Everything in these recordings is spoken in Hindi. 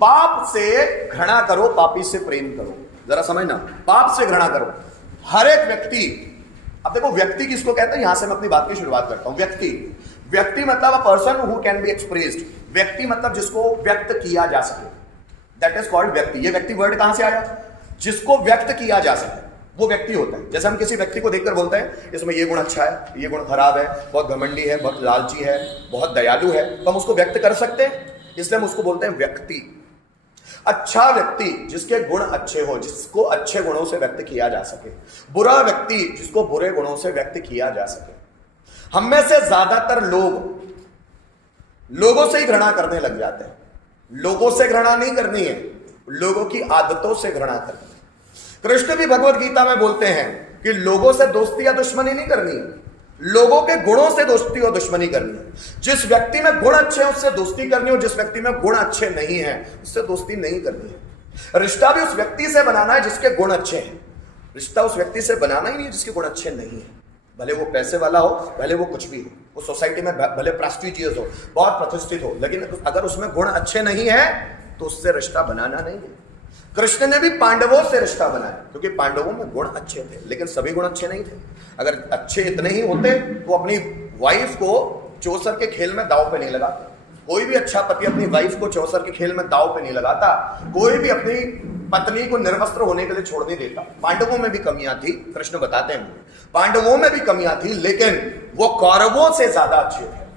पाप से घृणा करो, पापी से प्रेम करो। जरा समझना, पाप से घृणा करो। हर एक व्यक्ति, अब देखो व्यक्ति किसको कहते हैं, यहां से मैं अपनी बात की शुरुआत करता हूं। व्यक्ति मतलब a person who can be expressed. व्यक्ति मतलब जिसको व्यक्त किया जा सके, दैट इज कॉल्ड व्यक्ति। ये व्यक्ति वर्ड कहां से आया? जिसको व्यक्त किया जा सके वो व्यक्ति होता है। जैसे हम किसी व्यक्ति को देखकर बोलते हैं इसमें ये गुण अच्छा है, ये गुण खराब है, बहुत घमंडी है, बहुत लालची है, बहुत दयालु है, तो हम उसको व्यक्त कर सकते हैं, इसलिए हम उसको बोलते हैं व्यक्ति। अच्छा व्यक्ति जिसके गुण अच्छे हो, जिसको अच्छे गुणों से व्यक्त किया जा सके। बुरा व्यक्ति जिसको बुरे गुणों से व्यक्त किया जा सके। हम में से ज्यादातर लोगों से ही घृणा करने लग जाते हैं। लोगों से घृणा नहीं करनी है, लोगों की आदतों से घृणा करनी है। कृष्ण भी भगवत गीता में बोलते हैं कि लोगों से दोस्ती या दुश्मनी नहीं करनी है, लोगों के गुणों से दोस्ती और दुश्मनी करनी है। जिस व्यक्ति में गुण अच्छे हैं उससे दोस्ती करनी है, और जिस व्यक्ति में गुण अच्छे नहीं है उससे दोस्ती नहीं करनी है। रिश्ता भी उस व्यक्ति से बनाना है जिसके गुण अच्छे हैं। रिश्ता उस व्यक्ति से बनाना ही नहीं है जिसके गुण अच्छे नहीं है। भले वो पैसे वाला हो, भले वो कुछ भी हो, वो सोसाइटी में भले प्रेस्टिजियस हो, बहुत प्रतिष्ठित हो, लेकिन अगर उसमें गुण अच्छे नहीं है तो उससे रिश्ता बनाना नहीं है। कृष्ण ने भी पांडवों से रिश्ता बनाया क्योंकि पांडवों में गुण अच्छे थे, लेकिन सभी गुण अच्छे नहीं थे। अगर अच्छे इतने ही होते तो अपनी वाइफ को चौसर के खेल में दांव पे नहीं लगाते। कोई भी अच्छा पति अपनी वाइफ को चौसर के खेल में दांव पे नहीं लगाता। कोई भी अपनी पत्नी को निर्वस्त्र होने के लिए छोड़ नहीं देता। पांडवों में भी कमियां थी, कृष्ण बताते हैं मुझे, पांडवों में भी कमियां थी, लेकिन वो कौरवों से ज्यादा अच्छे थे।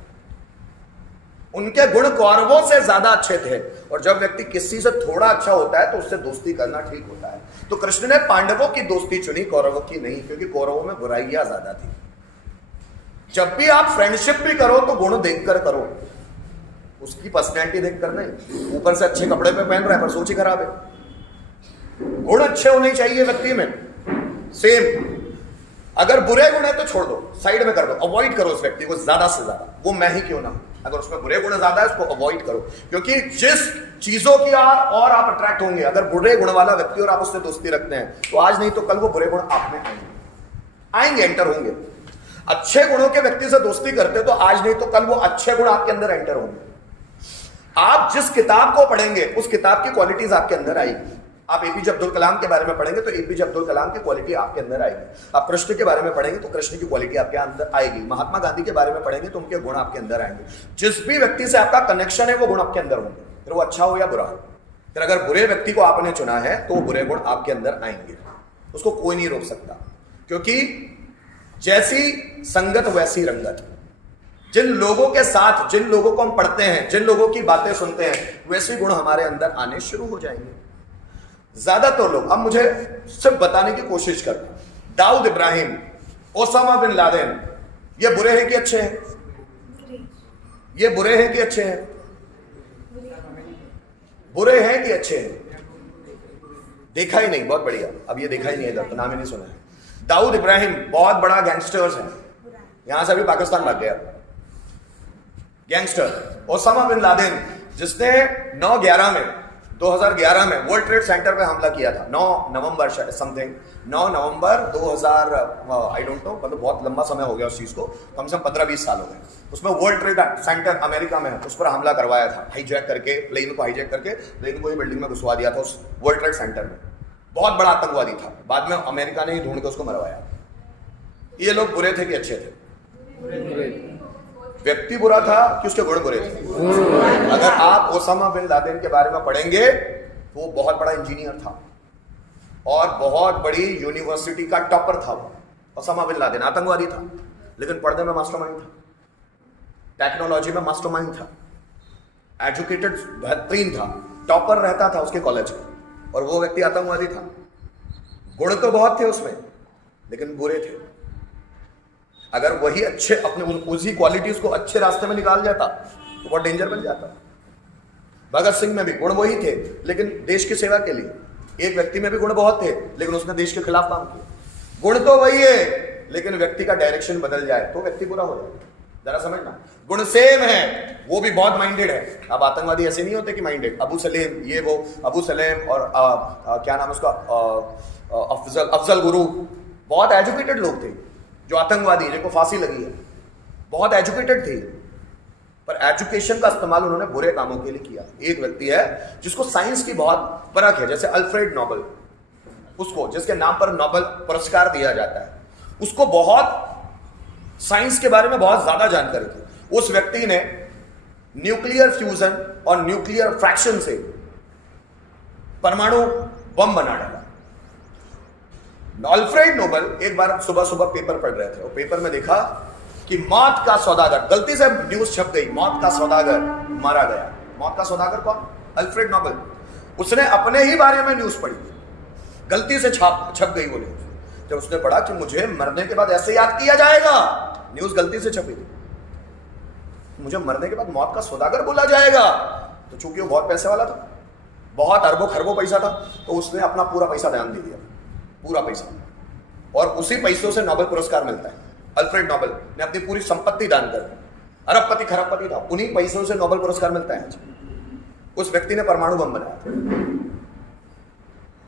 उनके गुण कौरवों से ज्यादा अच्छे थे। और जब व्यक्ति किसी से थोड़ा अच्छा होता है तो उससे दोस्ती करना ठीक होता है। तो कृष्ण ने पांडवों की दोस्ती चुनी, कौरवों की नहीं, क्योंकि कौरवों में बुराइयां ज्यादा थी। जब भी आप फ्रेंडशिप भी करो तो गुण देखकर करो, उसकी पर्सनैलिटी देखकर नहीं। ऊपर से अच्छे कपड़े पे पहन रहा है पर सोच ही खराब है। गुण अच्छे होने चाहिए व्यक्ति में। सेम, अगर बुरे गुण है तो छोड़ दो, साइड में कर दो, अवॉइड करो उस व्यक्ति को ज्यादा से ज्यादा, वो मैं ही क्यों ना। अगर उसमें बुरे गुण ज्यादा है उसको अवॉइड करो, क्योंकि जिस चीजों की और आप अट्रैक्ट होंगे, अगर बुरे गुण वाला व्यक्ति और आप उससे दोस्ती रखते हैं तो आज नहीं तो कल वो बुरे गुण आप में आएंगे, एंटर होंगे। अच्छे गुणों के व्यक्ति से दोस्ती करते तो आज नहीं तो कल वो अच्छे गुण आपके अंदर एंटर होंगे। आप जिस किताब को पढ़ेंगे उस किताब की क्वालिटीज आपके अंदर आएगी। आप एपीजे अब्दुल कलाम के बारे में पढ़ेंगे तो एपीजे अब्दुल कलाम की क्वालिटी आपके अंदर आएगी। आप कृष्ण के बारे में पढ़ेंगे तो कृष्ण की क्वालिटी आपके अंदर आएगी। महात्मा गांधी के बारे में पढ़ेंगे तो उनके गुण आपके अंदर आएंगे। जिस भी व्यक्ति से आपका कनेक्शन है वो गुण आपके अंदर होंगे, फिर वो अच्छा हो या बुरा हो। फिर अगर बुरे व्यक्ति को आपने चुना है तो वो बुरे गुण आपके अंदर आएंगे, उसको कोई नहीं रोक सकता। क्योंकि जैसी संगत वैसी रंगत। जिन लोगों के साथ, जिन लोगों को हम पढ़ते हैं, जिन लोगों की बातें सुनते हैं, वैसे गुण हमारे अंदर आने शुरू हो जाएंगे। ज्यादातर लोग, अब मुझे सिर्फ बताने की कोशिश करते हैं, Dawood Ibrahim, Osama bin Laden, ये बुरे हैं कि अच्छे हैं? ये बुरे हैं कि अच्छे हैं? बुरे हैं कि अच्छे हैं? देखा ही नहीं, बहुत बढ़िया। अब ये देखा ही नहीं इधर तो नाम ही नहीं सुना है। दाऊद इब्राहिम बहुत बड़ा गैंगस्टर्स है, यहां से अभी पाकिस्तान भाग गया गैंगस्टर। ओसामा बिन लादेन जिसने 2011 में वर्ल्ड ट्रेड सेंटर पे हमला किया था, 9 नवंबर समथिंग, 9 नवंबर 2000, आई डोंट नो, मतलब बहुत लंबा समय हो गया उस चीज को, कम से कम 15-20 साल हो गए। उसमें वर्ल्ड ट्रेड सेंटर अमेरिका में उस पर हमला करवाया था, हाईजैक करके, प्लेन को हाईजैक करके प्लेन को ही बिल्डिंग में घुसवा दिया था उस वर्ल्ड ट्रेड सेंटर में। बहुत बड़ा आतंकवादी था, बाद में अमेरिका ने ही ढूंढ के उसको मरवाया। ये लोग बुरे थे कि अच्छे थे? व्यक्ति बुरा था कि उसके गुण बुरे थे? अगर आप ओसामा बिन लादेन के बारे में पढ़ेंगे तो वो बहुत बड़ा इंजीनियर था और बहुत बड़ी यूनिवर्सिटी का टॉपर था। वो ओसामा बिन लादेन आतंकवादी था, लेकिन पढ़ने में मास्टरमाइंड था, टेक्नोलॉजी में मास्टरमाइंड था, एजुकेटेड बेहतरीन था, टॉपर रहता था उसके कॉलेज में, और वो व्यक्ति आतंकवादी था। गुण तो बहुत थे उसमें, लेकिन बुरे थे। अगर वही अच्छे अपने उसी क्वालिटीज को अच्छे रास्ते में निकाल जाता तो बहुत डेंजर बन जाता। भगत सिंह में भी गुण वही थे, लेकिन देश की सेवा के लिए। एक व्यक्ति में भी गुण बहुत थे, लेकिन उसने देश के खिलाफ काम किया। गुण तो वही है, लेकिन व्यक्ति का डायरेक्शन बदल जाए तो व्यक्ति बुरा हो जाए। जरा समझना, गुण सेम है, वो भी बहुत माइंडेड है। अब आतंकवादी ऐसे नहीं होते कि माइंडेड। अबू सलेम, ये वो अबू सलेम और क्या नाम है उसका, अफजल गुरु, बहुत एजुकेटेड लोग थे जो आतंकवादी, जिनको फांसी लगी है, बहुत एजुकेटेड थे। पर एजुकेशन का इस्तेमाल उन्होंने बुरे कामों के लिए किया। एक व्यक्ति है जिसको साइंस की बहुत परख है, जैसे अल्फ्रेड नोबेल, उसको जिसके नाम पर नोबेल पुरस्कार दिया जाता है, उसको बहुत साइंस के बारे में बहुत ज्यादा जानकारी थी। उस व्यक्ति ने न्यूक्लियर फ्यूजन और न्यूक्लियर फ्रैक्शन से परमाणु बम बना डाला। अल्फ्रेड नोबेल एक बार सुबह सुबह पेपर पढ़ रहे थे और पेपर में देखा कि मौत का सौदागर, गलती से न्यूज छप गई, मौत का सौदागर मारा गया। मौत का सौदागर कौन? Alfred Nobel. उसने अपने ही बारे में न्यूज पढ़ी, गलती से छप गई वो न्यूज। जब उसने पढ़ा कि मुझे मरने के बाद ऐसे याद किया जाएगा, न्यूज गलती से छपी थी, मुझे मरने के बाद मौत का सौदागर बोला जाएगा, तो चूंकि वो बहुत पैसे वाला था, बहुत अरबों खरबों पैसा था, तो उसने अपना पूरा पैसा दान दे दिया, पूरा पैसा, और उसी पैसों से नोबेल पुरस्कार मिलता है। अल्फ्रेड नोबेल ने अपनी पूरी संपत्ति दान कर दी, अरबपति खरबपति था, उन्हीं पैसों से नोबेल पुरस्कार मिलता है। उस व्यक्ति ने परमाणु बम बनाया था,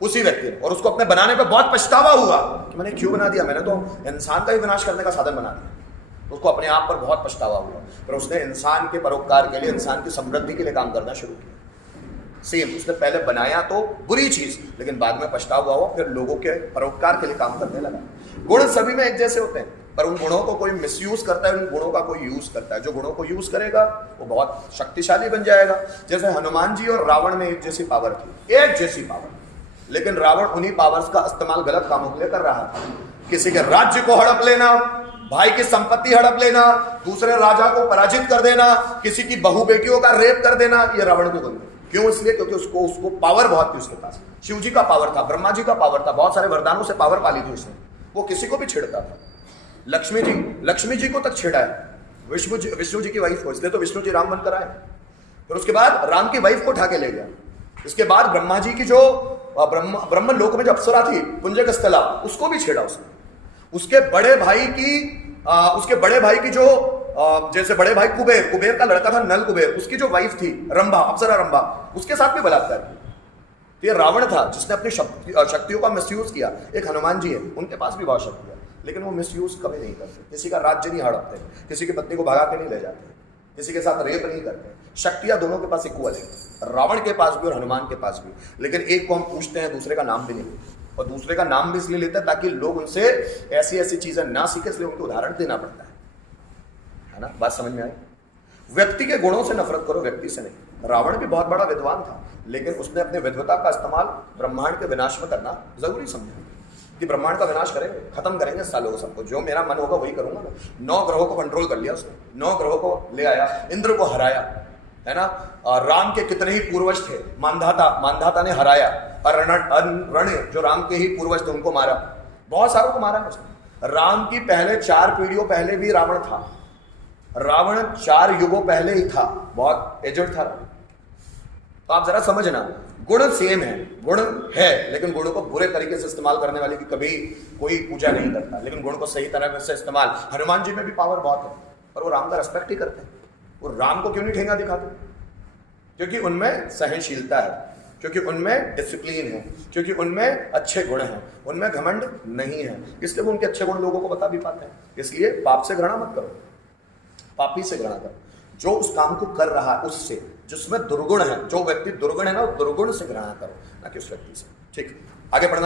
उसी व्यक्ति ने, और उसको अपने बनाने पर बहुत पछतावा हुआ कि मैंने क्यों बना दिया, मैंने तो इंसान का ही विनाश करने का साधन बना दिया। उसको अपने आप पर बहुत पछतावा हुआ, पर उसने इंसान के परोपकार के लिए, इंसान की समृद्धि के लिए काम करना शुरू किया। सेम, उसने पहले बनाया तो बुरी चीज, लेकिन बाद में पछतावा हुआ, फिर लोगों के परोपकार के लिए काम करने लगा। गुण सभी में एक जैसे होते हैं, पर उन गुणों को कोई मिसयूज करता है, उन गुणों का कोई यूज करता है। जो गुणों को यूज करेगा वो बहुत शक्तिशाली बन जाएगा। जैसे हनुमान जी और रावण में एक जैसी पावर थी, एक जैसी पावर, लेकिन रावण उन्हीं पावर्स का इस्तेमाल गलत कामों के लिए कर रहा था। किसी के राज्य को हड़प लेना, भाई की संपत्ति हड़प लेना, दूसरे राजा को पराजित कर देना, किसी की बहू बेटियों का रेप कर देना, ये रावण के गुण थे। क्यों? इसलिए क्योंकि उसको पावर बहुत थी उसके पास। शिव जी का पावर था, ब्रह्मा जी का पावर था, बहुत सारे वरदानों से पावर पाली थी उसने। वो किसी को भी छेड़ता था। लक्ष्मी जी को तक छेड़ा है, विष्णु जी की वाइफ को, इसलिए तो विष्णु जी राम बनकर आए। फिर उसके बाद राम की वाइफ को उठा के ले गया। इसके बाद ब्रह्मा जी की जो ब्रह्म लोक में जो अप्सरा थी पुंजक स्थला, उसको भी छेड़ा उसने। उसके बड़े भाई की जो जैसे बड़े भाई कुबेर का लड़का था नल कुबेर, उसकी जो वाइफ थी रंभा, अप्सरा रंभा, उसके साथ भी बलात्कार किया। ये रावण था जिसने अपनी शक्तियों का मिसयूज किया। एक हनुमान जी है, उनके पास भी बहुत शक्ति है, लेकिन वो मिसयूज कभी नहीं करते। किसी का राज्य नहीं हड़पते, किसी की पत्नी को भगा के नहीं ले जाते, किसी के साथ रेप नहीं करते। शक्तियां दोनों के पास इक्वल है, रावण के पास भी और हनुमान के पास भी। लेकिन एक को हम पूछते हैं, दूसरे का नाम भी नहीं लेते, और दूसरे का नाम भी इसलिए लेते हैं ताकि लोग उनसे ऐसी ऐसी चीजें ना सीखे, इसलिए उनको उदाहरण देना पड़ता है ना। बात समझ में आई? व्यक्ति के गुणों से नफरत करो, व्यक्ति से नहीं। रावण भी बहुत बड़ा विद्वान था, लेकिन उसने अपने विद्वता का इस्तेमाल ब्रह्मांड के विनाश में करना जरूरी समझा कि ब्रह्मांड का विनाश करेंगे, खत्म करेंगे सालों को सबको, जो मेरा मन होगा वही करूंगा। 9 ग्रहों को कंट्रोल कर लिया उसने, 9 ग्रहों को ले आया, इंद्र को हराया, है ना। राम के कितने ही पूर्वज थे, मानधाता ने हराया, अरण्य जो राम के ही पूर्वज थे उनको मारा, बहुत सारों को मारा उसने। राम की पहले 4 पीढ़ियों पहले भी रावण था, रावण 4 युगों पहले ही था, बहुत एजेड था। तो आप जरा समझना, गुण सेम है, गुण है, लेकिन गुणों को बुरे तरीके से इस्तेमाल करने वाले की कभी कोई पूजा नहीं करता, लेकिन गुण को सही तरह से इस्तेमाल। हनुमान जी में भी पावर बहुत है, पर वो राम का रेस्पेक्ट ही करते हैं। वो राम को क्यों नहीं ठेंगा दिखाते? क्योंकि उनमें सहनशीलता है, क्योंकि उनमें डिसिप्लिन है, क्योंकि उनमें अच्छे गुण हैं, उनमें घमंड नहीं है, इसलिए वो उनके अच्छे गुण लोगों को बता भी पाते हैं। इसलिए पाप से घृणा मत करो, पापी से घृणा करो, जो उस काम को कर रहा है उससे, जिसमें दुर्गुण है। जो व्यक्ति दुर्गुण है ना, दुर्गुण से घृणा करो, ना कि उस व्यक्ति से। ठीक, आगे बढ़ना।